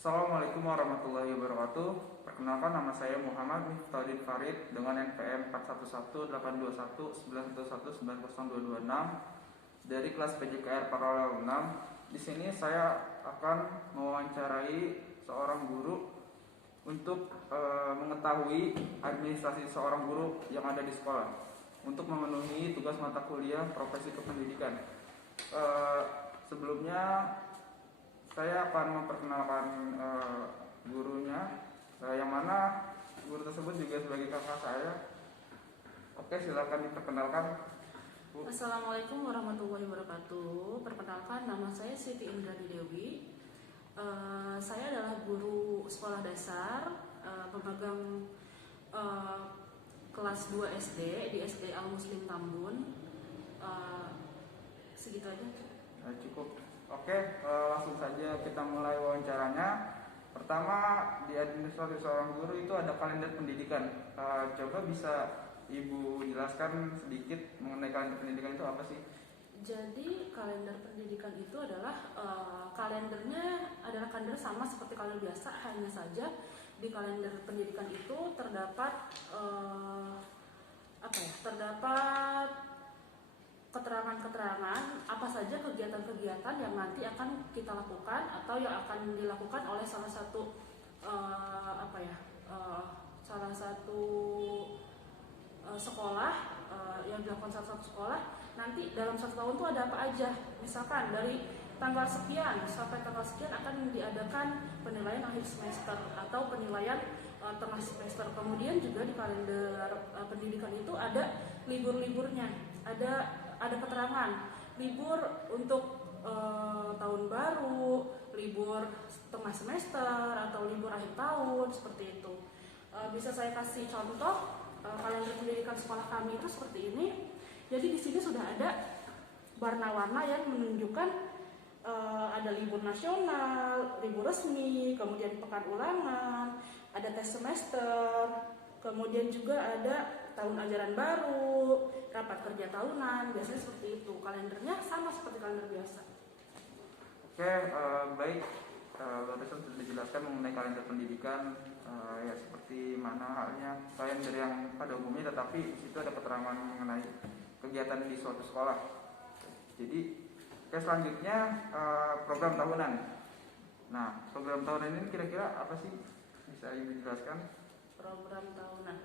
Assalamualaikum warahmatullahi wabarakatuh. Perkenalkan, nama saya Muhammad Miftahudin Farid dengan NPM 41182191190226 dari kelas PJKR Paralel 6. Di sini saya akan mewawancarai seorang guru untuk mengetahui administrasi seorang guru yang ada di sekolah untuk memenuhi tugas mata kuliah profesi kependidikan. Sebelumnya saya akan memperkenalkan gurunya, yang mana guru tersebut juga sebagai kakak saya. Oke, silakan diperkenalkan, Bu. Assalamualaikum warahmatullahi wabarakatuh. Perkenalkan, nama saya Siti Indrani Dewi. Saya adalah guru sekolah dasar, pemegang kelas 2 SD di SD Al Muslim Tambun. Segitu aja. Cukup. Oke, langsung saja kita mulai wawancaranya. Pertama, di administrasi seorang guru itu ada kalender pendidikan. Coba bisa Ibu jelaskan sedikit mengenai kalender pendidikan itu apa sih? Jadi kalender pendidikan itu adalah kalendernya adalah kalender sama seperti kalender biasa, hanya saja di kalender pendidikan itu terdapat terdapat keterangan-keterangan apa saja kegiatan-kegiatan yang nanti akan kita lakukan atau yang akan dilakukan oleh salah satu sekolah, yang dilakukan salah satu sekolah nanti dalam satu tahun itu ada apa aja. Misalkan dari tanggal sekian sampai tanggal sekian akan diadakan penilaian akhir semester atau penilaian tengah semester. Kemudian juga di kalender pendidikan itu ada libur-liburnya, ada keterangan libur untuk tahun baru, libur tengah semester atau libur akhir tahun, seperti itu. Bisa saya kasih contoh kalender pendidikan sekolah kami itu seperti ini. Jadi di sini sudah ada warna-warna yang menunjukkan ada libur nasional, libur resmi, kemudian pekan ulangan, ada tes semester, kemudian juga ada tahun ajaran baru, rapat kerja tahunan. Biasanya seperti itu. Kalendernya sama seperti kalender biasa. Oke, baik. Barusan sudah dijelaskan mengenai kalender pendidikan, ya seperti mana halnya kalender yang pada umumnya, tetapi di situ ada keterangan mengenai kegiatan di suatu sekolah. Jadi, selanjutnya program tahunan. Nah, program tahunan ini kira-kira apa sih? Bisa Ibu jelaskan? Program tahunan.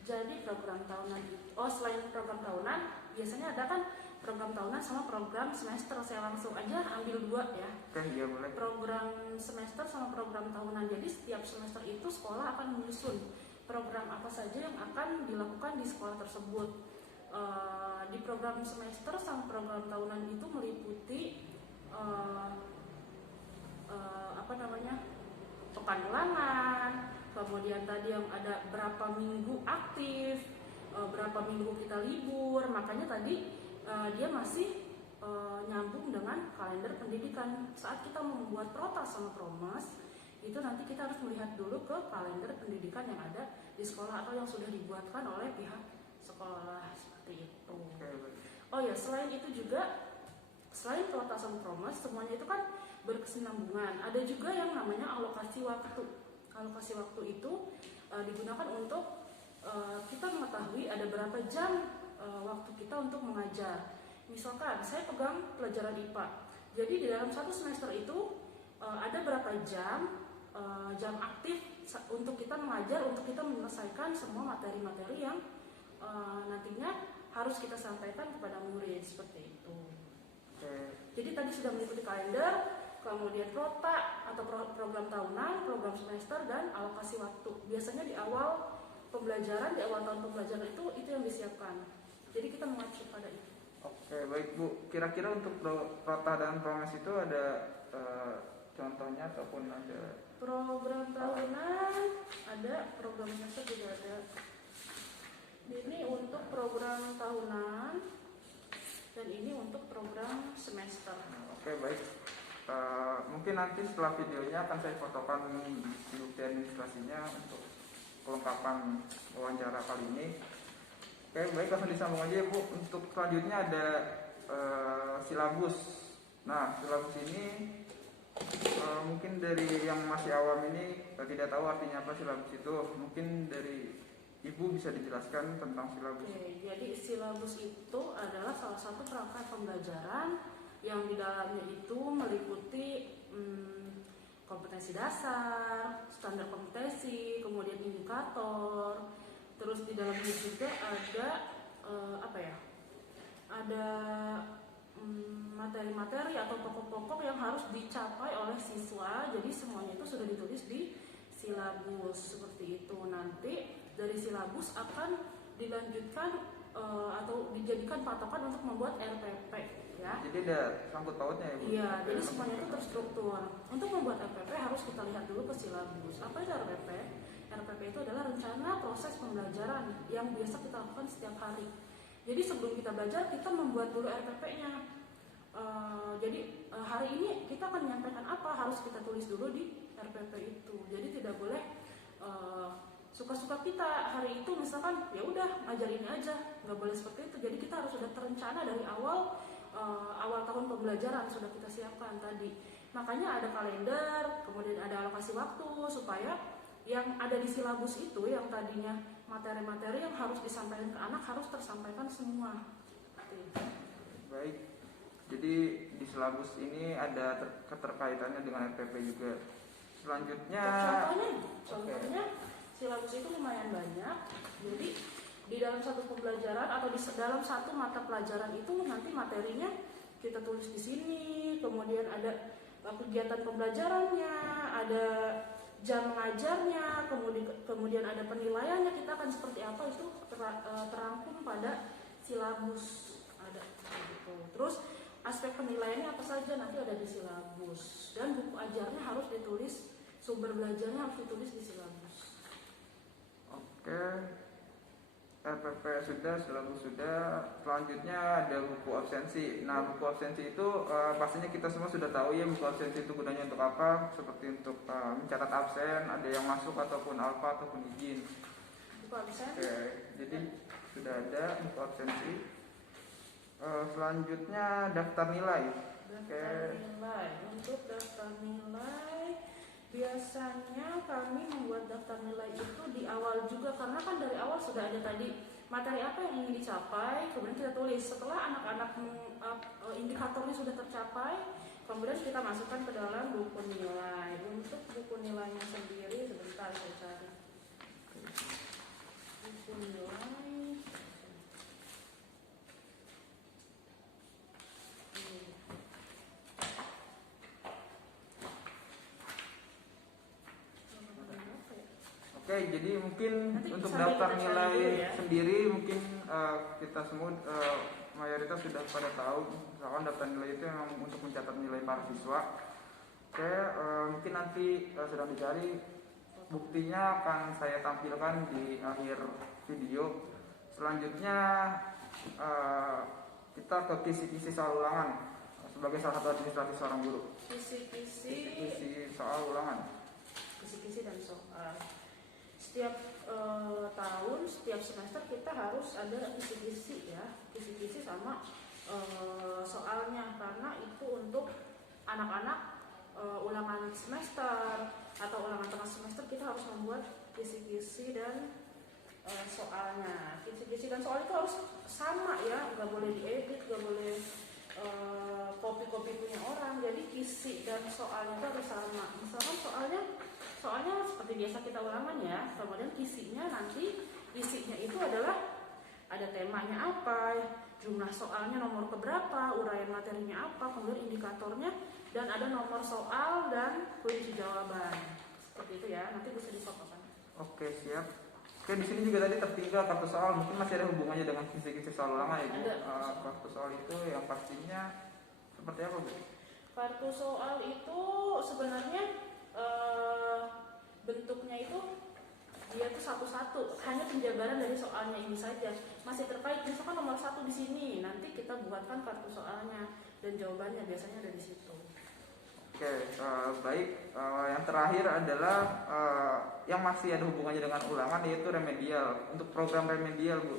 Jadi program tahunan, selain program tahunan, biasanya ada kan program tahunan sama program semester. Saya langsung aja ambil dua ya. Oke, iya boleh. Program semester sama program tahunan. Jadi setiap semester itu sekolah akan menyusun program apa saja yang akan dilakukan di sekolah tersebut. Di program semester sama program tahunan itu meliputi pekan ulangan, kemudian tadi yang ada berapa minggu aktif, berapa minggu kita libur. Makanya tadi dia masih nyambung dengan kalender pendidikan. Saat kita membuat prota sama promas, itu nanti kita harus melihat dulu ke kalender pendidikan yang ada di sekolah atau yang sudah dibuatkan oleh pihak sekolah, seperti itu. Oh ya, selain itu juga, selain prota sama promas, semuanya itu kan berkesinambungan. Ada juga yang namanya alokasi waktu. Alokasi waktu itu digunakan untuk kita mengetahui ada berapa jam waktu kita untuk mengajar. Misalkan saya pegang pelajaran IPA, jadi di dalam satu semester itu ada berapa jam aktif untuk kita mengajar, untuk kita menyelesaikan semua materi-materi yang nantinya harus kita sampaikan kepada murid, seperti itu. Jadi tadi sudah meliputi kalender, kemudian prota atau program tahunan, program semester, dan alokasi waktu. Biasanya di awal pembelajaran, di awal tahun pembelajaran itu yang disiapkan. Jadi kita mengacu pada itu. Oke, baik Bu. Kira-kira untuk prota dan promes itu ada contohnya ataupun ada? Program tahunan ada, program semester juga ada. Ini untuk program tahunan dan ini untuk program semester. Oke, baik. Mungkin nanti setelah videonya akan saya fotokan bukti administrasinya untuk kelengkapan wawancara kali ini. Oke, baik, langsung disambung aja Bu. Untuk selanjutnya ada silabus. Nah, silabus ini Mungkin dari yang masih awam ini tidak tahu artinya apa silabus itu, mungkin dari Ibu bisa dijelaskan tentang silabus. Oke, jadi silabus itu adalah salah satu perangkat pembelajaran yang di dalamnya itu meliputi kompetensi dasar, standar kompetensi, kemudian indikator, terus di dalamnya juga ada ada materi-materi atau pokok-pokok yang harus dicapai oleh siswa. Jadi semuanya itu sudah ditulis di silabus seperti itu. Nanti dari silabus akan dilanjutkan atau dijadikan patokan untuk membuat RPP ya. Jadi ada sangkut pautnya ya Bu? Iya, jadi semuanya itu terstruktur. Untuk membuat RPP harus kita lihat dulu ke silabus. Apa itu RPP? RPP itu adalah rencana proses pembelajaran yang biasa kita lakukan setiap hari. Jadi sebelum kita belajar, kita membuat dulu RPP-nya. Hari ini kita akan menyampaikan apa, harus kita tulis dulu di RPP itu. Jadi tidak boleh suka-suka kita hari itu misalkan ya udah ngajar ini aja, nggak boleh seperti itu. Jadi kita harus sudah terencana dari awal tahun pembelajaran sudah kita siapkan tadi. Makanya ada kalender, kemudian ada alokasi waktu supaya yang ada di silabus itu yang tadinya materi-materi yang harus disampaikan ke anak harus tersampaikan semua. Baik, jadi di silabus ini ada keterkaitannya dengan RPP juga. Selanjutnya, contohnya silabus itu lumayan banyak. Jadi di dalam satu pembelajaran atau di dalam satu mata pelajaran itu nanti materinya kita tulis di sini, kemudian ada kegiatan pembelajarannya, ada jam mengajarnya, kemudian ada penilaiannya, kita akan seperti apa itu terangkum pada silabus ada gitu. Terus aspek penilaiannya apa saja nanti ada di silabus, dan buku ajarnya harus ditulis, sumber belajarnya harus ditulis di silabus. Oke, RPP sudah, silabus sudah. Selanjutnya ada buku absensi. Nah, buku absensi itu pastinya kita semua sudah tahu ya, buku absensi itu gunanya untuk apa? Seperti untuk mencatat absen, ada yang masuk ataupun alfa ataupun izin. Buku absen. Oke, jadi sudah ada buku absensi. Selanjutnya daftar nilai. Nilai. Untuk daftar nilai biasanya kami membuat daftar nilai itu di awal juga, karena kan dari awal sudah ada tadi materi apa yang ingin dicapai, kemudian kita tulis. Setelah anak-anak indikatornya sudah tercapai, kemudian kita masukkan ke dalam buku nilai. Untuk buku nilainya sendiri sebentar saya cari. Buku nilai. Oke, jadi mungkin nanti untuk sambil daftar kita nilai cari dulu ya. sendiri mungkin kita semua mayoritas sudah pada tahu, misalkan daftar nilai itu memang untuk mencatat nilai para siswa. Oke, mungkin nanti sedang dicari, buktinya akan saya tampilkan di akhir video. Selanjutnya kita ke kisi-kisi soal ulangan sebagai salah satu administrasi seorang guru. Kisi-kisi soal ulangan. Kisi-kisi dan soal. Setiap tahun, setiap semester kita harus ada kisi-kisi ya, kisi-kisi sama soalnya, karena itu untuk anak-anak ulangan semester atau ulangan tengah semester kita harus membuat kisi-kisi dan soalnya. Kisi-kisi dan soal itu harus sama ya, nggak boleh diedit, nggak boleh kopi-kopi punya orang. Jadi kisi dan soalnya itu harus sama. Misalkan soalnya seperti biasa kita ulangan ya, kemudian kisinya nanti isinya itu adalah ada temanya apa, jumlah soalnya nomor keberapa, uraian materinya apa, kemudian indikatornya, dan ada nomor soal dan kunci jawaban. Seperti itu ya, nanti bisa dipaparkan. Oke, siap. Oke, di sini juga tadi tertinggal kartu soal, mungkin masih ada hubungannya dengan kisi-kisi soal ulangan ya Bu. Kartu soal itu yang pastinya seperti apa Bu? Kartu soal itu sebenarnya bentuknya itu dia tuh satu-satu, hanya penjabaran dari soalnya ini saja, masih terkait. Misalkan nomor 1 di sini, nanti kita buatkan kartu soalnya dan jawabannya biasanya ada di situ. Oke, baik. Yang terakhir adalah yang masih ada hubungannya dengan ulangan, yaitu remedial. Untuk program remedial Bu.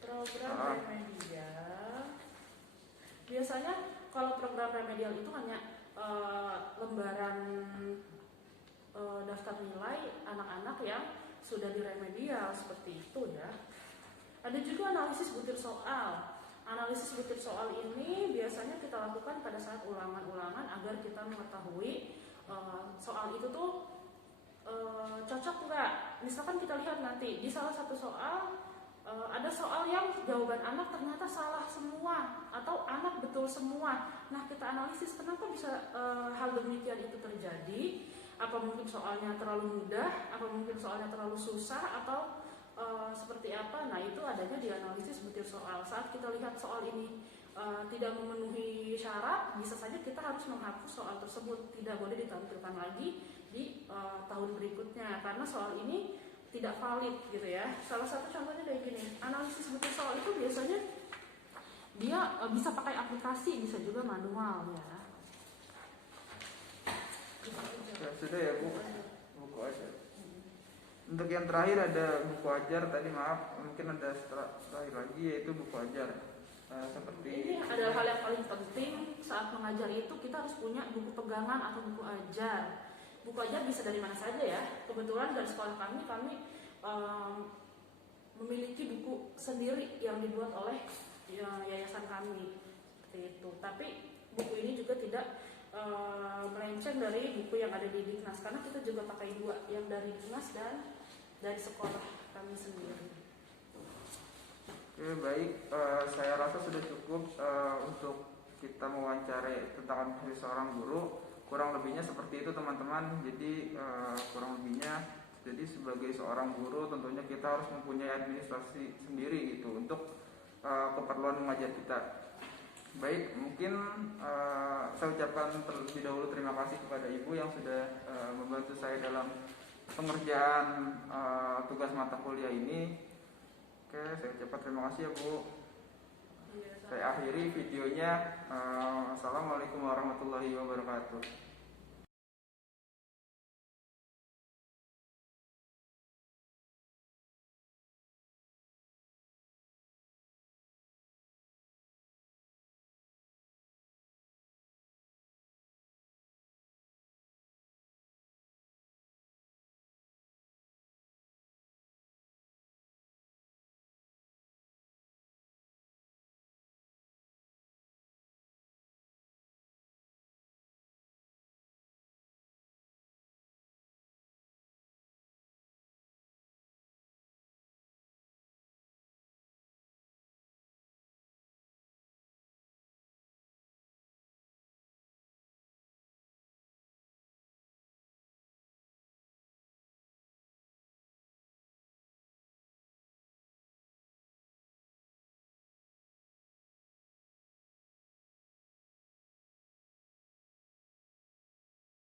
Program remedial biasanya kalau program remedial itu hanya lembaran daftar nilai anak-anak yang sudah diremedial seperti itu ya. Ada juga analisis butir soal. Analisis butir soal ini biasanya kita lakukan pada saat ulangan-ulangan agar kita mengetahui soal itu tuh cocok nggak. Misalkan kita lihat nanti di salah satu soal ada soal yang jawaban anak ternyata salah semua atau anak betul semua. Nah, kita analisis kenapa bisa hal demikian itu terjadi. Apa mungkin soalnya terlalu mudah, apa mungkin soalnya terlalu susah, atau seperti apa. Nah, itu adanya di analisis butir soal. Saat kita lihat soal ini tidak memenuhi syarat, bisa saja kita harus menghapus soal tersebut, tidak boleh ditampilkan lagi di tahun berikutnya karena soal ini tidak valid gitu ya. Salah satu contohnya kayak gini, analisis butir soal itu biasanya dia bisa pakai aplikasi, bisa juga manual ya. Ya, sudah ya Bu, buku ajar. Untuk yang terakhir ada buku ajar tadi, maaf mungkin ada terakhir lagi yaitu buku ajar. Seperti ini adalah hal yang paling penting saat mengajar itu, kita harus punya buku pegangan atau buku ajar. Buku ajar bisa dari mana saja ya. Kebetulan dari sekolah kami memiliki buku sendiri yang dibuat oleh yayasan kami seperti itu. Tapi buku ini juga tidak melenceng dari buku yang ada di Diknas karena kita juga pakai dua, yang dari Diknas dan dari sekolah kami sendiri. Oke, baik, saya rasa sudah cukup untuk kita mewawancarai tentang profesi seorang guru. Kurang lebihnya seperti itu teman-teman. Jadi kurang lebihnya, jadi sebagai seorang guru tentunya kita harus mempunyai administrasi sendiri gitu untuk keperluan mengajar kita. Baik, mungkin saya ucapkan terlebih dahulu terima kasih kepada Ibu yang sudah membantu saya dalam pengerjaan tugas mata kuliah ini. Oke, saya ucapkan terima kasih ya Bu. Saya akhiri videonya. Assalamualaikum warahmatullahi wabarakatuh.